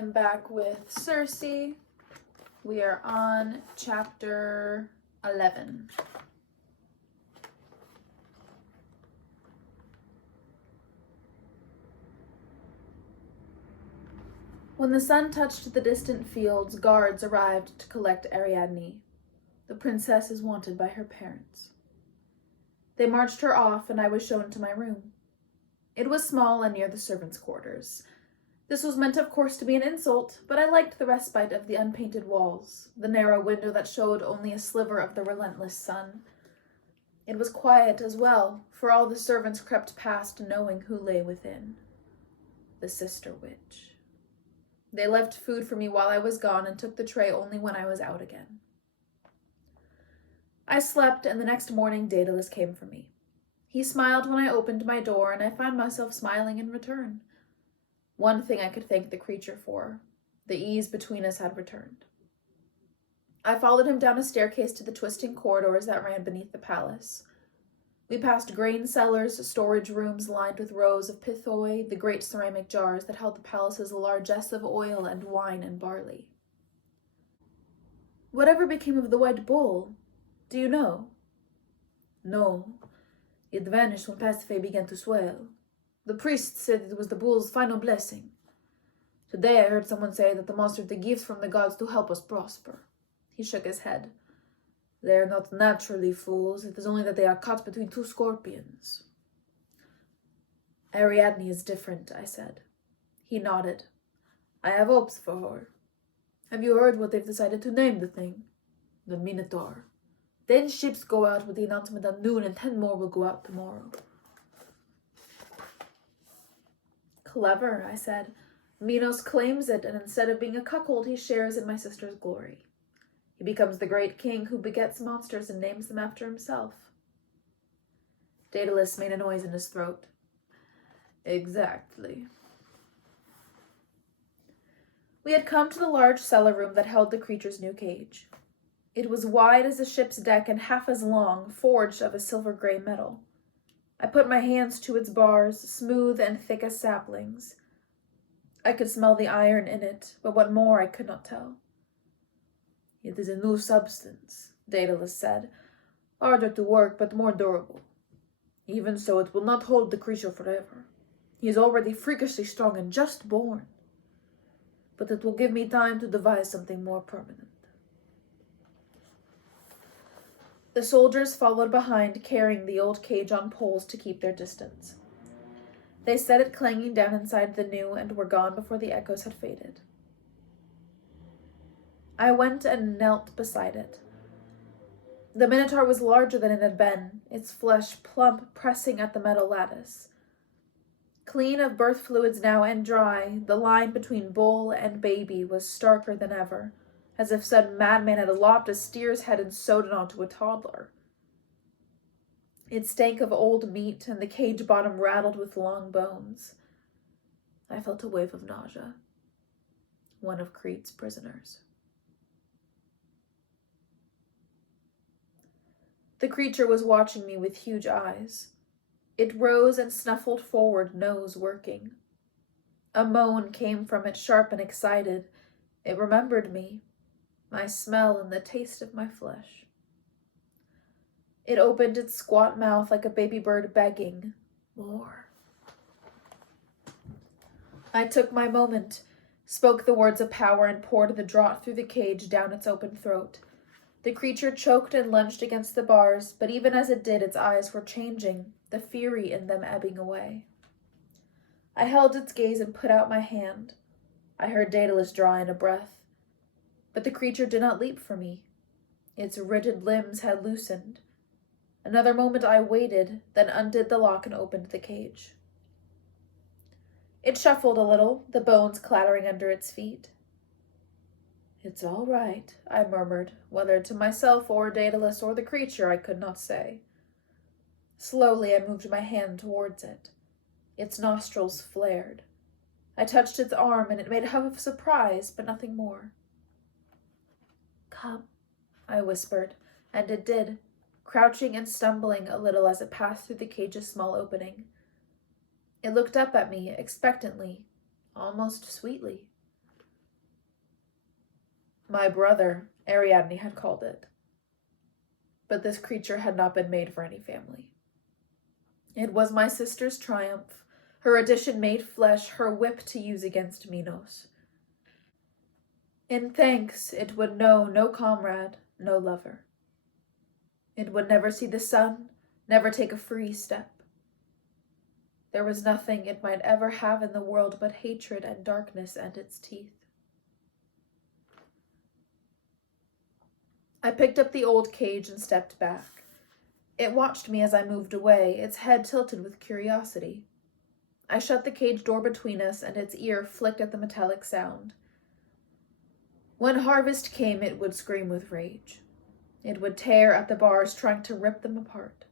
am back with Circe. We are on chapter 11. When the sun touched the distant fields, guards arrived to collect Ariadne. The princess is wanted by her parents. They marched her off, and I was shown to my room. It was small and near the servants' quarters. This was meant, of course, to be an insult, but I liked the respite of the unpainted walls, the narrow window that showed only a sliver of the relentless sun. It was quiet as well, for all the servants crept past knowing who lay within. The sister witch. They left food for me while I was gone and took the tray only when I was out again. I slept, and the next morning Daedalus came for me. He smiled when I opened my door, and I found myself smiling in return. One thing I could thank the creature for: the ease between us had returned. I followed him down a staircase to the twisting corridors that ran beneath the palace. We passed grain cellars, storage rooms lined with rows of pithoi, the great ceramic jars that held the palace's largesse of oil and wine and barley. Whatever became of the white bull? Do you know? No. It vanished when Pasiphae began to swell. The priest said it was the bull's final blessing. Today I heard someone say that the monster took gifts from the gods to help us prosper. He shook his head. They are not naturally fools. It is only that they are caught between two scorpions. Ariadne is different, I said. He nodded. I have hopes for her. Have you heard what they've decided to name the thing? The Minotaur. 10 ships go out with the announcement at noon, and 10 more will go out tomorrow. Clever, I said. Minos claims it, and instead of being a cuckold, he shares in my sister's glory. He becomes the great king who begets monsters and names them after himself. Daedalus made a noise in his throat. Exactly. We had come to the large cellar room that held the creature's new cage. It was wide as a ship's deck and half as long, forged of a silver-gray metal. I put my hands to its bars, smooth and thick as saplings. I could smell the iron in it, but what more I could not tell. It is a new substance, Daedalus said. Harder to work, but more durable. Even so, it will not hold the creature forever. He is already freakishly strong and just born. But it will give me time to devise something more permanent. The soldiers followed behind, carrying the old cage on poles to keep their distance. They set it clanging down inside the new and were gone before the echoes had faded. I went and knelt beside it. The Minotaur was larger than it had been, its flesh plump, pressing at the metal lattice. Clean of birth fluids now and dry, the line between bull and baby was starker than ever, as if some madman had lopped a steer's head and sewed it onto a toddler. It stank of old meat, and the cage bottom rattled with long bones. I felt a wave of nausea. One of Crete's prisoners. The creature was watching me with huge eyes. It rose and snuffled forward, nose working. A moan came from it, sharp and excited. It remembered me, my smell and the taste of my flesh. It opened its squat mouth like a baby bird begging, more. I took my moment, spoke the words of power, and poured the draught through the cage down its open throat. The creature choked and lunged against the bars, but even as it did, its eyes were changing, the fury in them ebbing away. I held its gaze and put out my hand. I heard Daedalus draw in a breath. But the creature did not leap for me. Its rigid limbs had loosened. Another moment I waited, then undid the lock and opened the cage. It shuffled a little, the bones clattering under its feet. It's all right, I murmured, whether to myself or Daedalus or the creature I could not say. Slowly I moved my hand towards it. Its nostrils flared. I touched its arm, and it made a huff of surprise, but nothing more. Come, I whispered, and it did, crouching and stumbling a little as it passed through the cage's small opening. It looked up at me expectantly, almost sweetly. My brother, Ariadne had called it. But this creature had not been made for any family. It was my sister's triumph, her addition made flesh, her whip to use against Minos. In thanks, it would know no comrade, no lover. It would never see the sun, never take a free step. There was nothing it might ever have in the world but hatred and darkness and its teeth. I picked up the old cage and stepped back. It watched me as I moved away, its head tilted with curiosity. I shut the cage door between us, and its ear flicked at the metallic sound. When harvest came, it would scream with rage. It would tear at the bars, trying to rip them apart.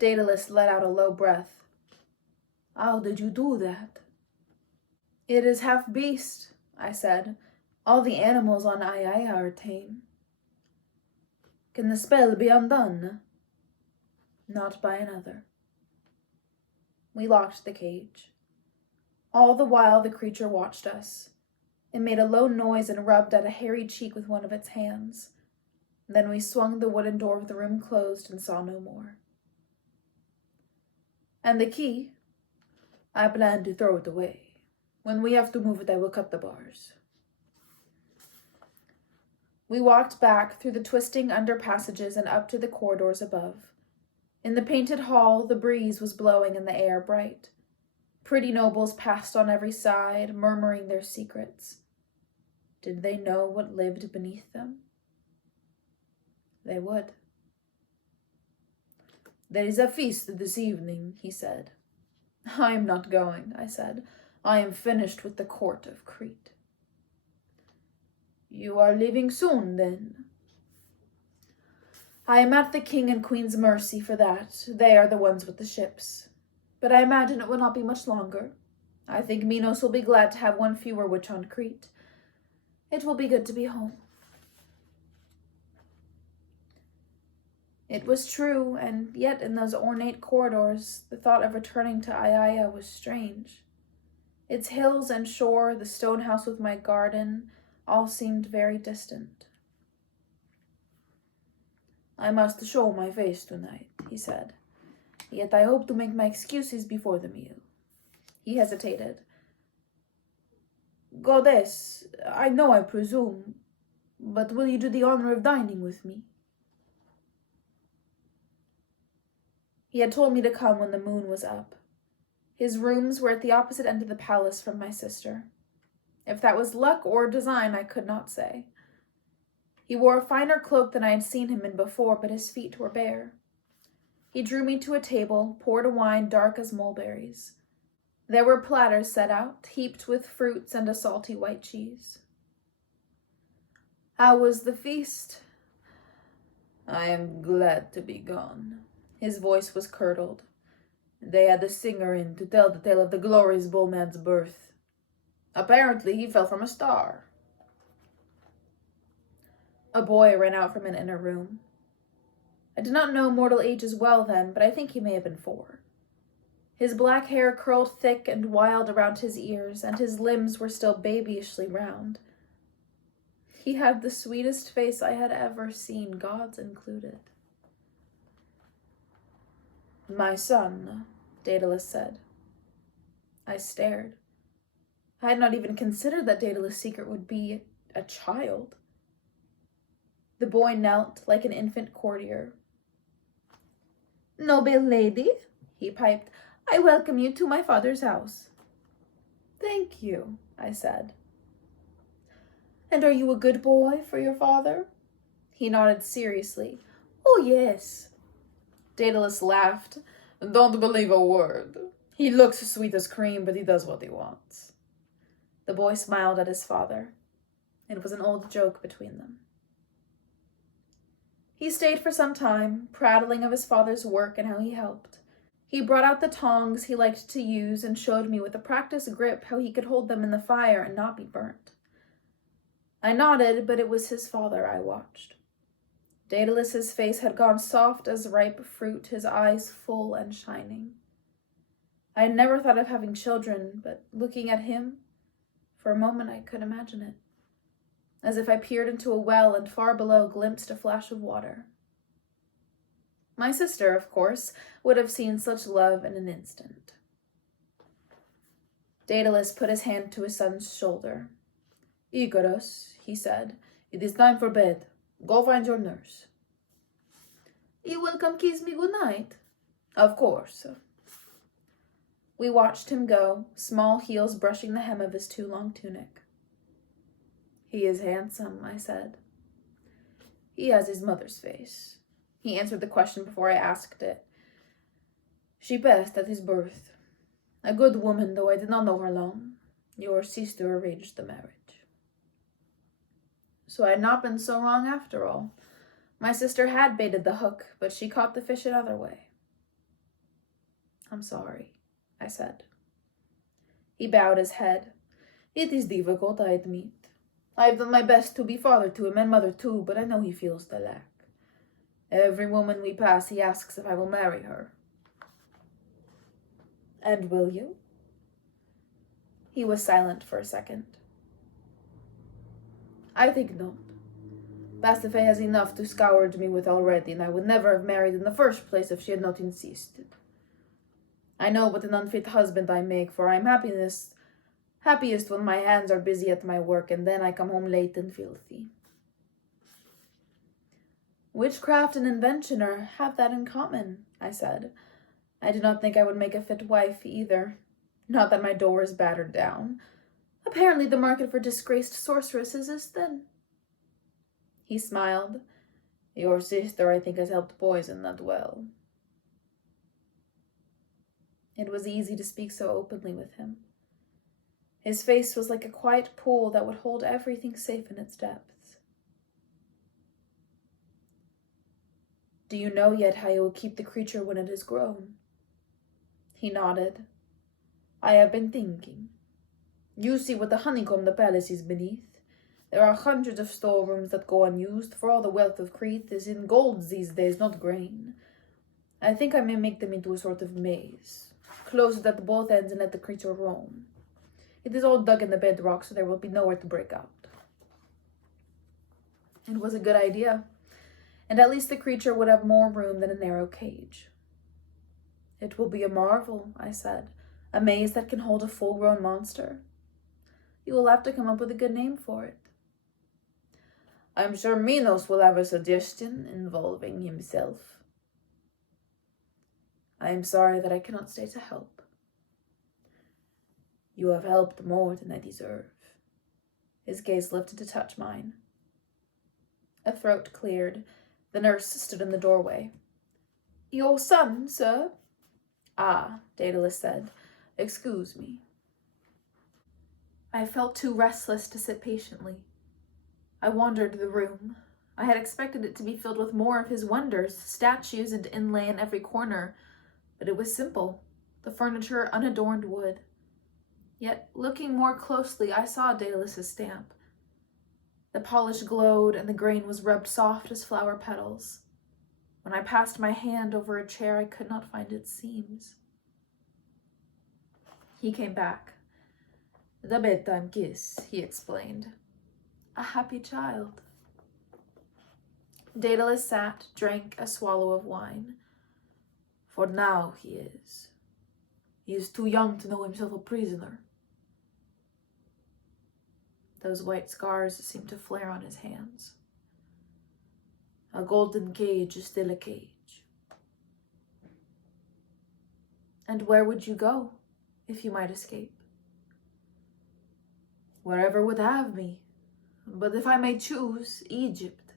Daedalus let out a low breath. How did you do that? It is half beast, I said. All the animals on Aiaia are tame. Can the spell be undone? Not by another. We locked the cage. All the while the creature watched us. It made a low noise and rubbed at a hairy cheek with one of its hands. Then we swung the wooden door of the room closed and saw no more. And the key? I plan to throw it away. When we have to move it, I will cut the bars. We walked back through the twisting under passages and up to the corridors above. In the painted hall, the breeze was blowing and the air bright. Pretty nobles passed on every side, murmuring their secrets. Did they know what lived beneath them? They would. There is a feast this evening, he said. I am not going, I said. I am finished with the court of Crete. You are leaving soon, then? I am at the king and queen's mercy for that. They are the ones with the ships. But I imagine it will not be much longer. I think Minos will be glad to have one fewer witch on Crete. It will be good to be home. It was true, and yet in those ornate corridors, the thought of returning to Aiaia was strange. Its hills and shore, the stone house with my garden, all seemed very distant. I must show my face tonight, he said. Yet I hope to make my excuses before the meal. He hesitated. Goddess, I know I presume, but will you do the honor of dining with me? He had told me to come when the moon was up. His rooms were at the opposite end of the palace from my sister. If that was luck or design, I could not say. He wore a finer cloak than I had seen him in before, but his feet were bare. He drew me to a table, poured a wine dark as mulberries. There were platters set out, heaped with fruits and a salty white cheese. How was the feast? I am glad to be gone. His voice was curdled. They had a singer in to tell the tale of the glorious bullman's birth. Apparently he fell from a star. A boy ran out from an inner room. I did not know mortal ages well then, but I think he may have been 4. His black hair curled thick and wild around his ears, and his limbs were still babyishly round. He had the sweetest face I had ever seen, gods included. My son, Daedalus said. I stared. I had not even considered that Daedalus' secret would be a child. The boy knelt like an infant courtier. Noble lady, he piped, I welcome you to my father's house. Thank you, I said. And are you a good boy for your father? He nodded seriously. Oh, yes. Daedalus laughed. Don't believe a word. He looks sweet as cream, but he does what he wants. The boy smiled at his father. It was an old joke between them. He stayed for some time, prattling of his father's work and how he helped. He brought out the tongs he liked to use and showed me with a practiced grip how he could hold them in the fire and not be burnt. I nodded, but it was his father I watched. Daedalus's face had gone soft as ripe fruit, his eyes full and shining. I had never thought of having children, but looking at him, For a moment I could imagine it, as if I peered into a well and far below glimpsed a flash of water. My sister, of course, would have seen such love in an instant. Daedalus put his hand to his son's shoulder. "Icarus," he said, "it is time for bed. Go find your nurse." "You will come kiss me good night?" "Of course." We watched him go, small heels brushing the hem of his too long tunic. "He is handsome," I said. "He has his mother's face." He answered the question before I asked it. "She passed at his birth. A good woman, though I did not know her long. Your sister arranged the marriage." So I had not been so wrong after all. My sister had baited the hook, but she caught the fish another way. "I'm sorry," I said. He bowed his head. "It is difficult, I admit. I have done my best to be father to him and mother too, but I know he feels the lack. Every woman we pass, he asks if I will marry her." "And will you?" He was silent for a second. "I think not. Pasiphae has enough to scourge me with already, and I would never have married in the first place if she had not insisted. I know what an unfit husband I make, for I am happiest when my hands are busy at my work, and then I come home late and filthy." "Witchcraft and invention have that in common," I said. "I do not think I would make a fit wife either. Not that my door is battered down. Apparently the market for disgraced sorceresses is thin." He smiled. "Your sister, I think, has helped poison that well." It was easy to speak so openly with him. His face was like a quiet pool that would hold everything safe in its depths. "Do you know yet how you will keep the creature when it is grown?" He nodded. "I have been thinking. You see what the honeycomb the palace is beneath. There are hundreds of storerooms that go unused, for all the wealth of Crete is in gold these days, not grain. I think I may make them into a sort of maze, close it at both ends and let the creature roam. It is all dug in the bedrock, so there will be nowhere to break out." It was a good idea, and at least the creature would have more room than a narrow cage. "It will be a marvel," I said, "a maze that can hold a full-grown monster. You will have to come up with a good name for it." "I'm sure Minos will have a suggestion involving himself." "I am sorry that I cannot stay to help." "You have helped more than I deserve." His gaze lifted to touch mine. A throat cleared. The nurse stood in the doorway. "Your son, sir?" "Ah," Daedalus said. "Excuse me." I felt too restless to sit patiently. I wandered the room. I had expected it to be filled with more of his wonders, statues and inlay in every corner, but it was simple, the furniture unadorned wood. Yet, looking more closely, I saw Daedalus's stamp. The polish glowed, and the grain was rubbed soft as flower petals. When I passed my hand over a chair, I could not find its seams. He came back. "The bedtime kiss," he explained. "A happy child." Daedalus sat, drank a swallow of wine. "For now he is. He is too young to know himself a prisoner." Those white scars seemed to flare on his hands. "A golden cage is still a cage." "And where would you go, if you might escape?" "Wherever would have me. But if I may choose, Egypt.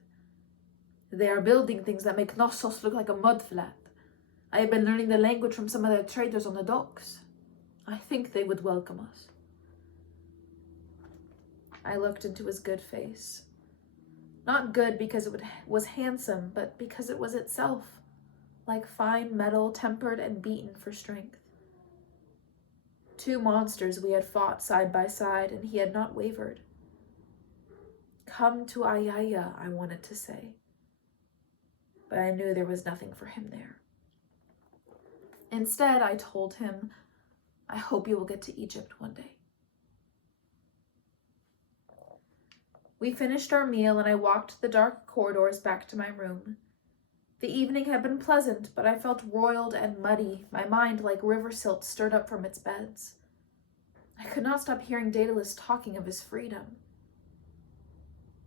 They are building things that make Knossos look like a mudflat. I have been learning the language from some of their traders on the docks. I think they would welcome us." I looked into his good face. Not good because it was handsome, but because it was itself, like fine metal tempered and beaten for strength. Two monsters we had fought side by side, and he had not wavered. "Come to Ayaya," I wanted to say, but I knew there was nothing for him there. Instead, I told him, "I hope you will get to Egypt one day." We finished our meal, and I walked the dark corridors back to my room. The evening had been pleasant, but I felt roiled and muddy, my mind like river silt stirred up from its beds. I could not stop hearing Daedalus talking of his freedom.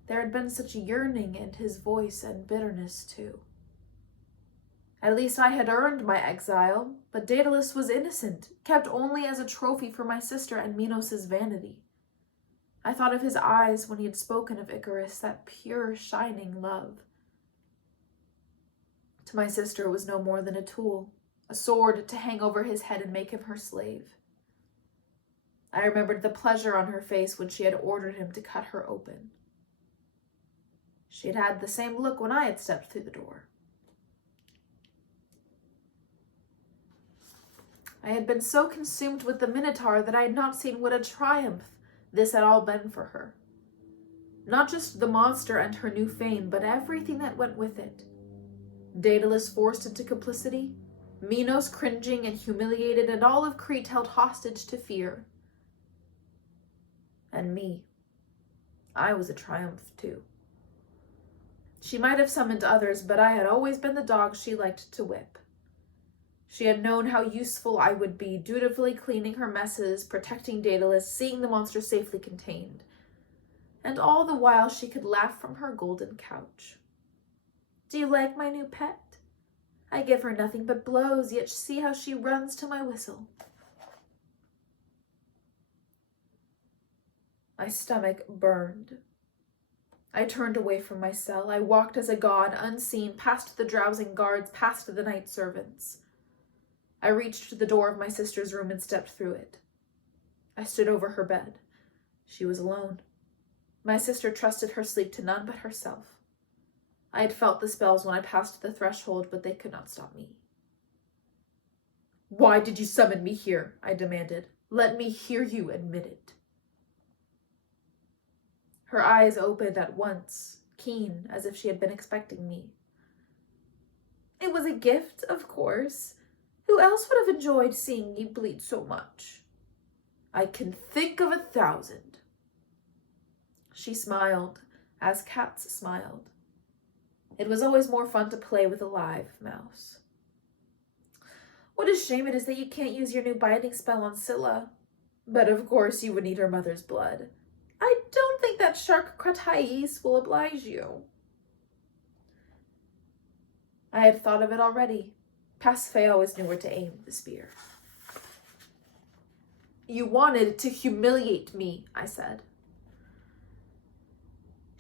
There had been such yearning in his voice and bitterness, too. At least I had earned my exile, but Daedalus was innocent, kept only as a trophy for my sister and Minos' vanity. I thought of his eyes when he had spoken of Icarus, that pure, shining love. To my sister it was no more than a tool, a sword to hang over his head and make him her slave. I remembered the pleasure on her face when she had ordered him to cut her open. She had had the same look when I had stepped through the door. I had been so consumed with the Minotaur that I had not seen what a triumph this had all been for her. Not just the monster and her new fame, but everything that went with it. Daedalus forced into complicity, Minos cringing and humiliated, and all of Crete held hostage to fear. And me. I was a triumph too. She might have summoned others, but I had always been the dog she liked to whip. She had known how useful I would be, dutifully cleaning her messes, protecting Daedalus, seeing the monster safely contained. And all the while she could laugh from her golden couch. Do you like my new pet? I give her nothing but blows, yet see how she runs to my whistle. My stomach burned. I turned away from my cell. I walked as a god, unseen, past the drowsing guards, past the night servants. I reached the door of my sister's room and stepped through it. I stood over her bed. She was alone. My sister trusted her sleep to none but herself. I had felt the spells when I passed the threshold, but they could not stop me. Why did you summon me here? I demanded. Let me hear you admit it. Her eyes opened at once, keen, as if she had been expecting me. It was a gift, of course. Who else would have enjoyed seeing you bleed so much? I can think of 1,000. She smiled, as cats smiled. It was always more fun to play with a live mouse. What a shame it is that you can't use your new binding spell on Scylla. But of course you would need her mother's blood. I don't think that shark Crete will oblige you. I had thought of it already. Pasiphae always knew where to aim the spear. You wanted to humiliate me, I said.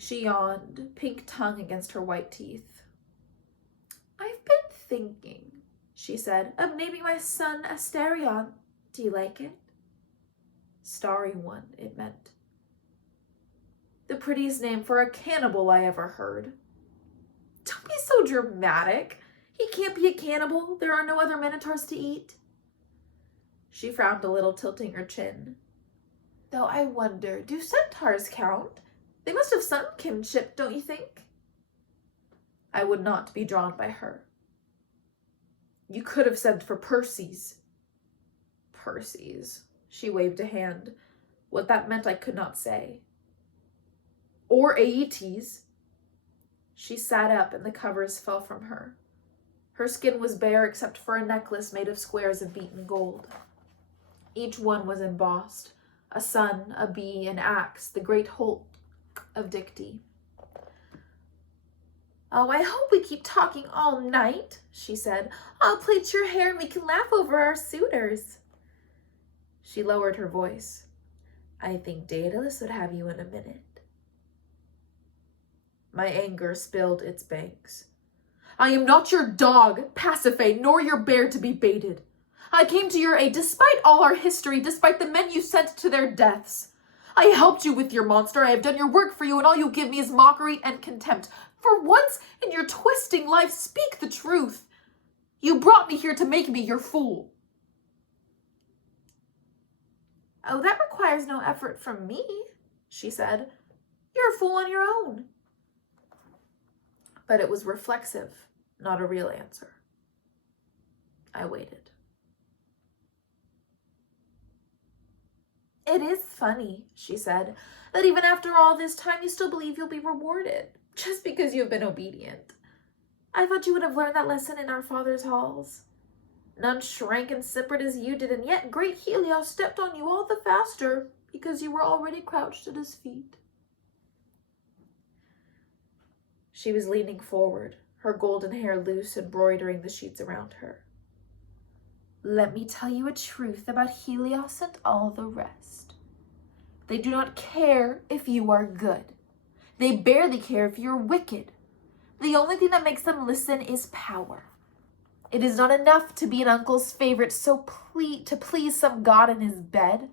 She yawned, pink tongue against her white teeth. I've been thinking, she said, of naming my son Asterion. Do you like it? Starry one, it meant. The prettiest name for a cannibal I ever heard. Don't be so dramatic. He can't be a cannibal. There are no other minotaurs to eat. She frowned a little, tilting her chin. Though I wonder, do centaurs count? They must have some kinship, don't you think? I would not be drawn by her. You could have sent for Perses. Perses. She waved a hand. What that meant I could not say. Or Aeetes. She sat up and the covers fell from her. Her skin was bare except for a necklace made of squares of beaten gold. Each one was embossed. A sun, a bee, an axe, the great Hulk of Dictee. Oh, I hope we keep talking all night, she said. I'll plait your hair and we can laugh over our suitors. She lowered her voice. I think Daedalus would have you in a minute. My anger spilled its banks. I am not your dog, Pasiphae, nor your bear to be baited. I came to your aid despite all our history, despite the men you sent to their deaths. I helped you with your monster. I have done your work for you, and all you give me is mockery and contempt. For once in your twisting life, speak the truth. You brought me here to make me your fool. Oh, that requires no effort from me, she said. You're a fool on your own. But it was reflexive, not a real answer. I waited. It is funny, she said, that even after all this time you still believe you'll be rewarded, just because you have been obedient. I thought you would have learned that lesson in our father's halls. None shrank and simpered as you did, and yet great Helios stepped on you all the faster because you were already crouched at his feet. She was leaning forward, her golden hair loose, embroidering the sheets around her. Let me tell you a truth about Helios and all the rest. They do not care if you are good. They barely care if you're wicked. The only thing that makes them listen is power. It is not enough to be an uncle's favorite to please some god in his bed.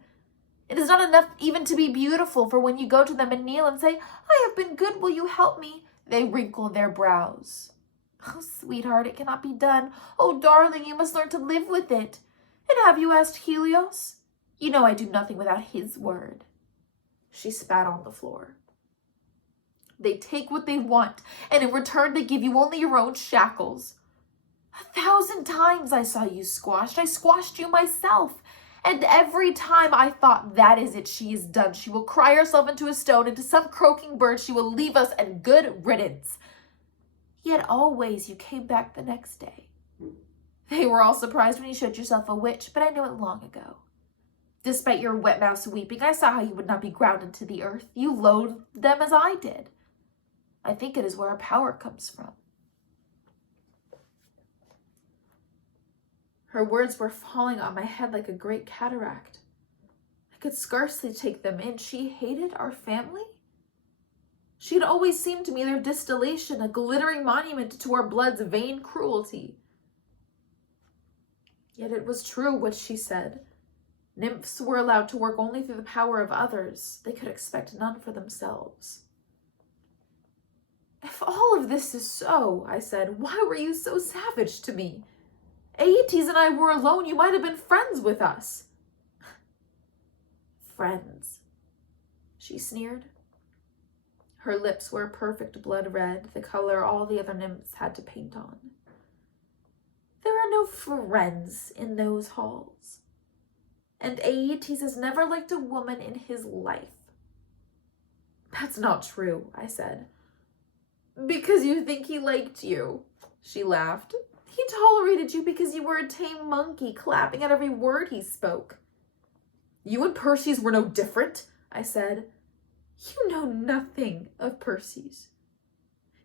It is not enough even to be beautiful, for when you go to them and kneel and say, I have been good, will you help me? They wrinkle their brows. Oh, sweetheart, it cannot be done. Oh, darling, you must learn to live with it. And have you asked Helios? You know I do nothing without his word. She spat on the floor. They take what they want, and in return they give you only your own shackles. 1,000 times I saw you squashed. I squashed you myself. And every time I thought, that is it, she is done. She will cry herself into a stone, into some croaking bird. She will leave us, and good riddance. Yet always you came back the next day. They were all surprised when you showed yourself a witch, but I knew it long ago. Despite your wet mouse weeping, I saw how you would not be ground into the earth. You loathed them as I did. I think it is where our power comes from. Her words were falling on my head like a great cataract. I could scarcely take them in. She hated our family? She had always seemed to me their distillation, a glittering monument to our blood's vain cruelty. Yet it was true what she said. Nymphs were allowed to work only through the power of others. They could expect none for themselves. If all of this is so, I said, why were you so savage to me? Aeetes and I were alone. You might have been friends with us. Friends, she sneered. Her lips were a perfect blood red, the color all the other nymphs had to paint on. There are no friends in those halls. And Aeetes has never liked a woman in his life. That's not true, I said. Because you think he liked you, she laughed. He tolerated you because you were a tame monkey, clapping at every word he spoke. You and Perseus were no different, I said. You know nothing of Perseus.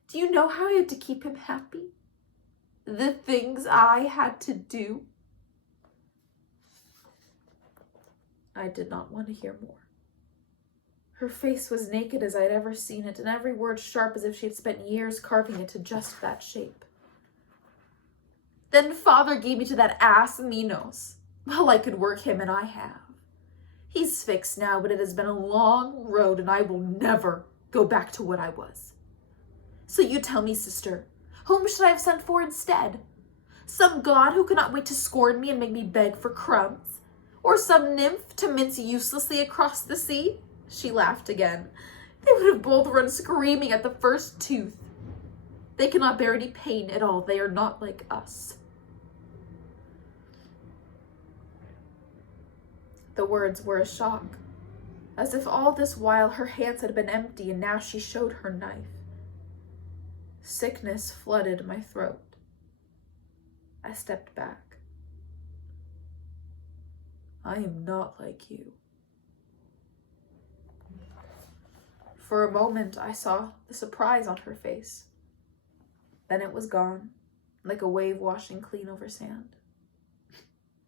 Do you know how I had to keep him happy? The things I had to do? I did not want to hear more. Her face was naked as I had ever seen it, and every word sharp as if she had spent years carving it to just that shape. Then father gave me to that ass Minos. Well, I could work him, and I have. He's fixed now, but it has been a long road, and I will never go back to what I was. So you tell me, sister, whom should I have sent for instead? Some god who could not wait to scorn me and make me beg for crumbs? Or some nymph to mince uselessly across the sea? She laughed again. They would have both run screaming at the first tooth. They cannot bear any pain at all. They are not like us. The words were a shock, as if all this while her hands had been empty and now she showed her knife. Sickness flooded my throat. I stepped back. I am not like you. For a moment, I saw the surprise on her face. Then it was gone, like a wave washing clean over sand.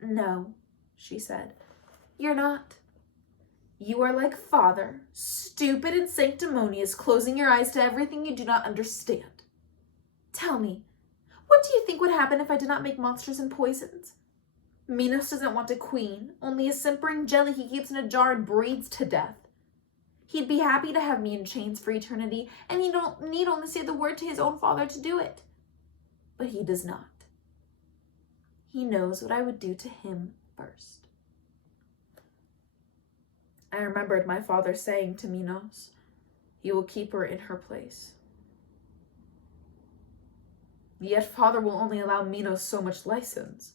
No, she said, you're not. You are like father, stupid and sanctimonious, closing your eyes to everything you do not understand. Tell me, what do you think would happen if I did not make monsters and poisons? Minos doesn't want a queen, only a simpering jelly he keeps in a jar and breeds to death. He'd be happy to have me in chains for eternity, and he don't need only say the word to his own father to do it. But he does not. He knows what I would do to him first. I remembered my father saying to Minos, "You will keep her in her place." Yet father will only allow Minos so much license.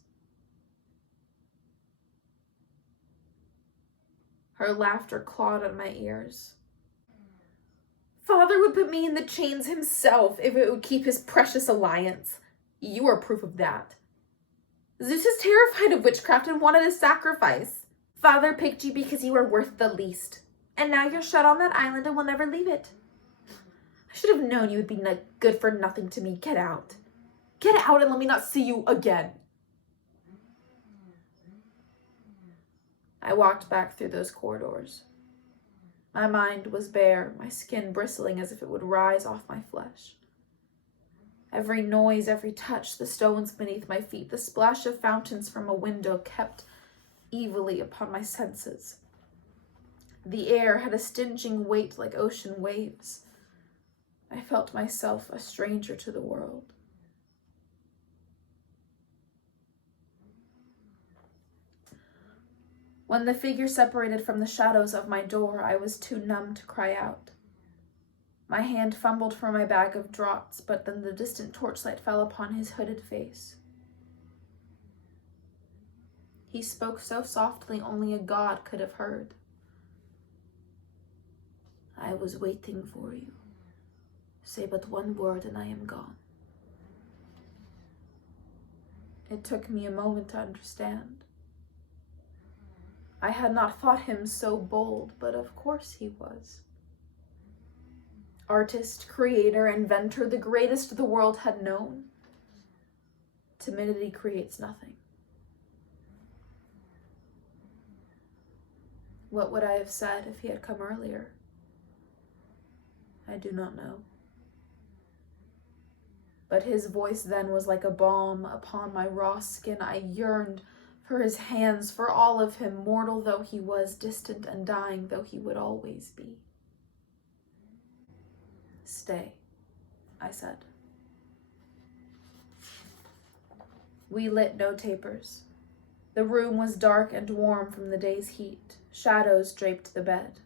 Her laughter clawed at my ears. Father would put me in the chains himself if it would keep his precious alliance. You are proof of that. Zeus is terrified of witchcraft and wanted a sacrifice. Father picked you because you were worth the least. And now you're shut on that island and will never leave it. I should have known you would be good for nothing to me. Get out. Get out and let me not see you again. I walked back through those corridors. My mind was bare, my skin bristling as if it would rise off my flesh. Every noise, every touch, the stones beneath my feet, the splash of fountains from a window kept evilly upon my senses. The air had a stinging weight like ocean waves. I felt myself a stranger to the world. When the figure separated from the shadows of my door, I was too numb to cry out. My hand fumbled for my bag of draughts, but then the distant torchlight fell upon his hooded face. He spoke so softly only a god could have heard. I was waiting for you. Say but one word and I am gone. It took me a moment to understand. I had not thought him so bold, but of course he was. Artist, creator, inventor, the greatest the world had known. Timidity creates nothing. What would I have said if he had come earlier? I do not know. But his voice then was like a balm upon my raw skin. I yearned for his hands, for all of him, mortal though he was, distant and dying though he would always be. Stay, I said. We lit no tapers. The room was dark and warm from the day's heat. Shadows draped the bed.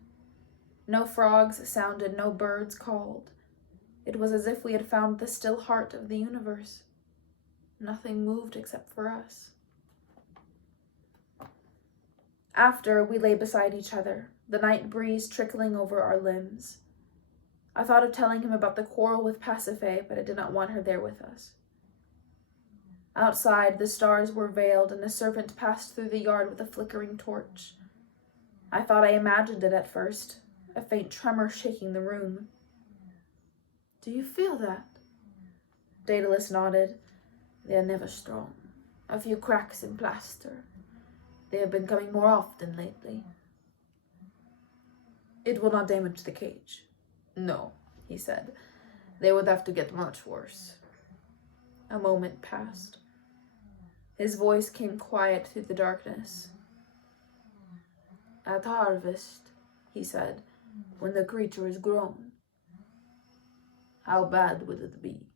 No frogs sounded, no birds called. It was as if we had found the still heart of the universe. Nothing moved except for us. After, we lay beside each other, the night breeze trickling over our limbs. I thought of telling him about the quarrel with Pasiphae, but I did not want her there with us. Outside, the stars were veiled, and a servant passed through the yard with a flickering torch. I thought I imagined it at first, a faint tremor shaking the room. Do you feel that? Daedalus nodded. They are never strong. A few cracks in plaster. They have been coming more often lately. It will not damage the cage. No, he said. They would have to get much worse. A moment passed. His voice came quiet through the darkness. At harvest, he said, when the creature is grown, how bad would it be?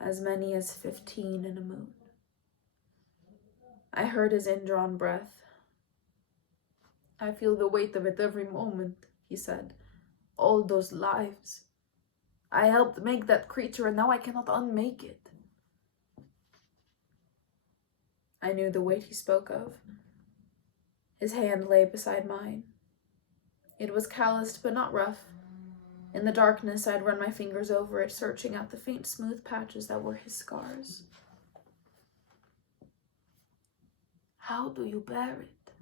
As many as 15 in a moon. I heard his indrawn breath. I feel the weight of it every moment, he said. All those lives. I helped make that creature and now I cannot unmake it. I knew the weight he spoke of. His hand lay beside mine. It was calloused but not rough. In the darkness, I'd run my fingers over it, searching out the faint smooth patches that were his scars. How do you bear it?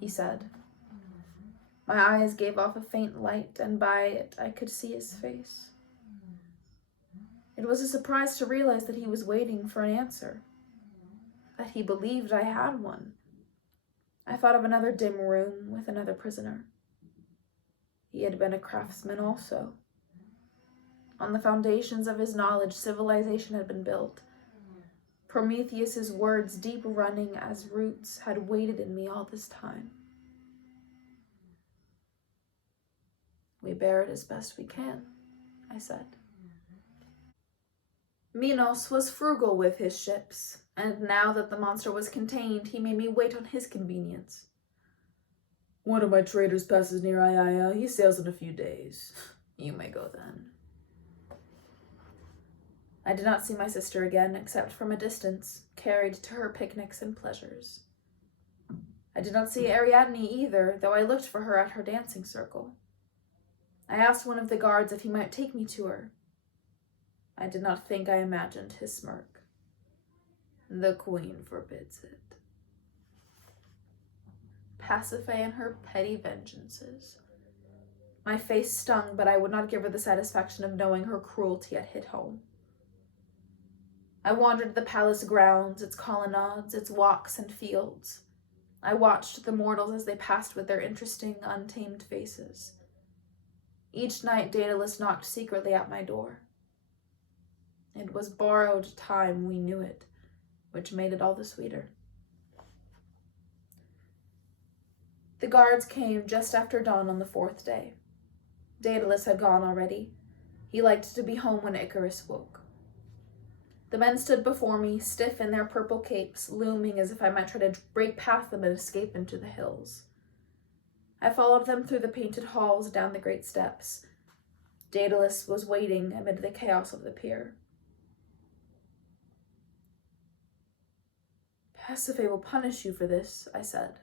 He said. My eyes gave off a faint light, and by it I could see his face. It was a surprise to realize that he was waiting for an answer, that he believed I had one. I thought of another dim room with another prisoner. He had been a craftsman also. On the foundations of his knowledge, civilization had been built. Prometheus's words, deep running as roots, had waited in me all this time. We bear it as best we can, I said. Minos was frugal with his ships, and now that the monster was contained, he made me wait on his convenience. One of my traders passes near Aiaia. He sails in a few days. You may go then. I did not see my sister again, except from a distance, carried to her picnics and pleasures. I did not see Ariadne either, though I looked for her at her dancing circle. I asked one of the guards if he might take me to her. I did not think I imagined his smirk. The queen forbids it. Pasiphae and her petty vengeances. My face stung, but I would not give her the satisfaction of knowing her cruelty had hit home. I wandered the palace grounds, its colonnades, its walks and fields. I watched the mortals as they passed with their interesting, untamed faces. Each night Daedalus knocked secretly at my door. It was borrowed time, we knew it, which made it all the sweeter. The guards came just after dawn on the 4th day. Daedalus had gone already. He liked to be home when Icarus woke. The men stood before me, stiff in their purple capes, looming as if I might try to break past them and escape into the hills. I followed them through the painted halls down the great steps. Daedalus was waiting amid the chaos of the pier. Pasiphae will punish you for this, I said.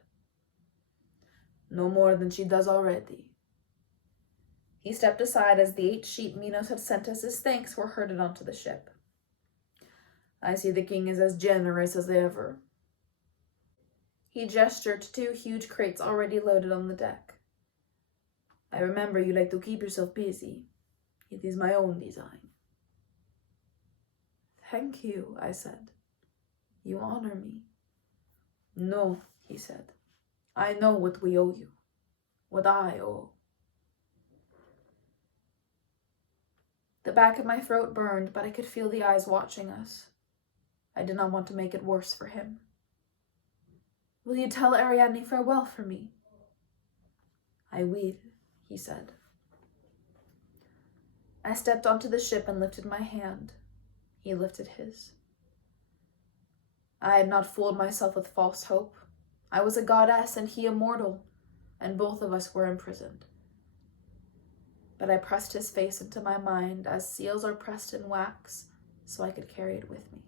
No more than she does already. He stepped aside as the 8 sheep Minos had sent us as thanks were herded onto the ship. I see the king is as generous as ever. He gestured to 2 huge crates already loaded on the deck. I remember you like to keep yourself busy. It is my own design. Thank you, I said. You honor me. No, he said. I know what we owe you. What I owe. The back of my throat burned, but I could feel the eyes watching us. I did not want to make it worse for him. Will you tell Ariadne farewell for me? I will, he said. I stepped onto the ship and lifted my hand. He lifted his. I had not fooled myself with false hope. I was a goddess and he immortal, and both of us were imprisoned. But I pressed his face into my mind as seals are pressed in wax, so I could carry it with me.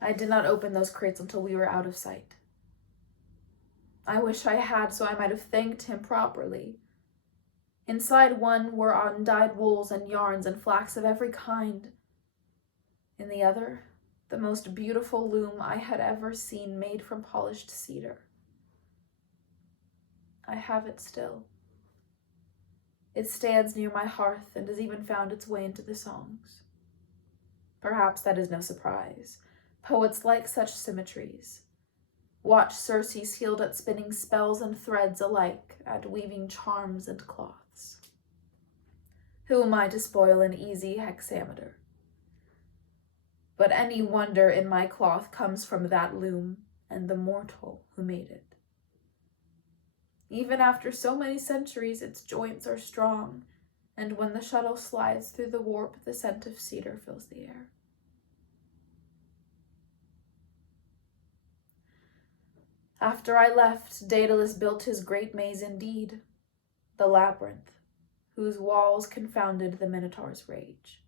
I did not open those crates until we were out of sight. I wish I had, so I might have thanked him properly. Inside one were undyed wools and yarns and flax of every kind. In the other, the most beautiful loom I had ever seen made from polished cedar. I have it still. It stands near my hearth and has even found its way into the songs. Perhaps that is no surprise. Poets like such symmetries. Watch Circe skilled at spinning spells and threads alike, at weaving charms and cloths. Who am I to spoil an easy hexameter? But any wonder in my cloth comes from that loom and the mortal who made it. Even after so many centuries, its joints are strong, and when the shuttle slides through the warp, the scent of cedar fills the air. After I left, Daedalus built his great maze indeed, the labyrinth, whose walls confounded the Minotaur's rage.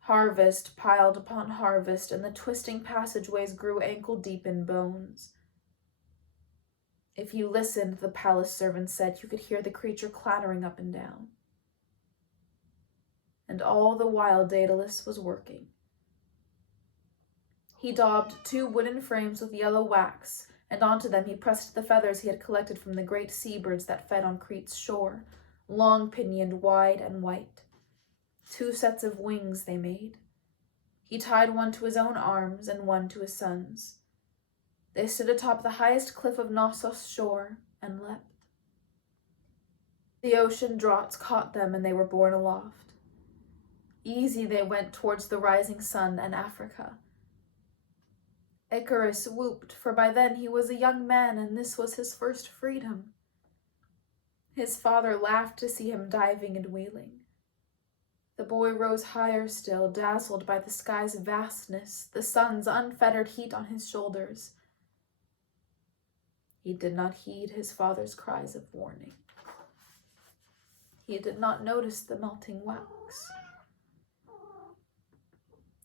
Harvest piled upon harvest, and the twisting passageways grew ankle-deep in bones. If you listened, the palace servants said, you could hear the creature clattering up and down. And all the while Daedalus was working. He daubed 2 wooden frames with yellow wax, and onto them he pressed the feathers he had collected from the great seabirds that fed on Crete's shore, long-pinioned, wide and white. 2 sets of wings they made. He tied one to his own arms and one to his son's. They stood atop the highest cliff of Knossos' shore and leapt. The ocean draughts caught them and they were borne aloft. Easy they went towards the rising sun and Africa. Icarus whooped, for by then he was a young man and this was his first freedom. His father laughed to see him diving and wheeling. The boy rose higher still, dazzled by the sky's vastness, the sun's unfettered heat on his shoulders. He did not heed his father's cries of warning. He did not notice the melting wax.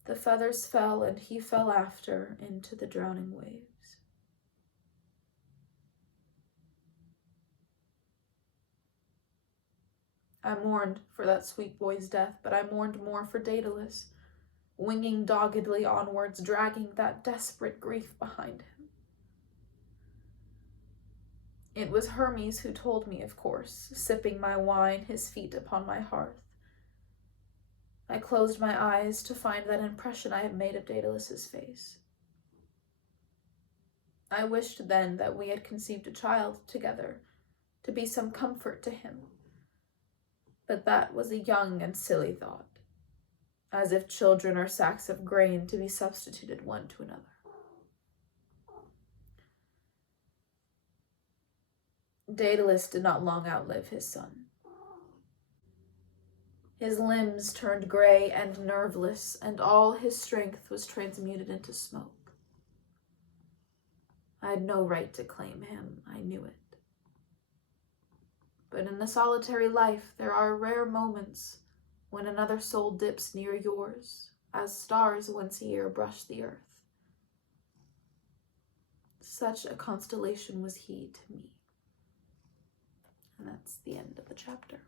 The feathers fell, and he fell after into the drowning waves. I mourned for that sweet boy's death, but I mourned more for Daedalus, winging doggedly onwards, dragging that desperate grief behind him. It was Hermes who told me, of course, sipping my wine, his feet upon my hearth. I closed my eyes to find that impression I had made of Daedalus's face. I wished then that we had conceived a child together, to be some comfort to him. But that was a young and silly thought, as if children are sacks of grain to be substituted one to another. Daedalus did not long outlive his son. His limbs turned gray and nerveless, and all his strength was transmuted into smoke. I had no right to claim him, I knew it. But in the solitary life, there are rare moments when another soul dips near yours, as stars once a year brush the earth. Such a constellation was he to me. And that's the end of the chapter.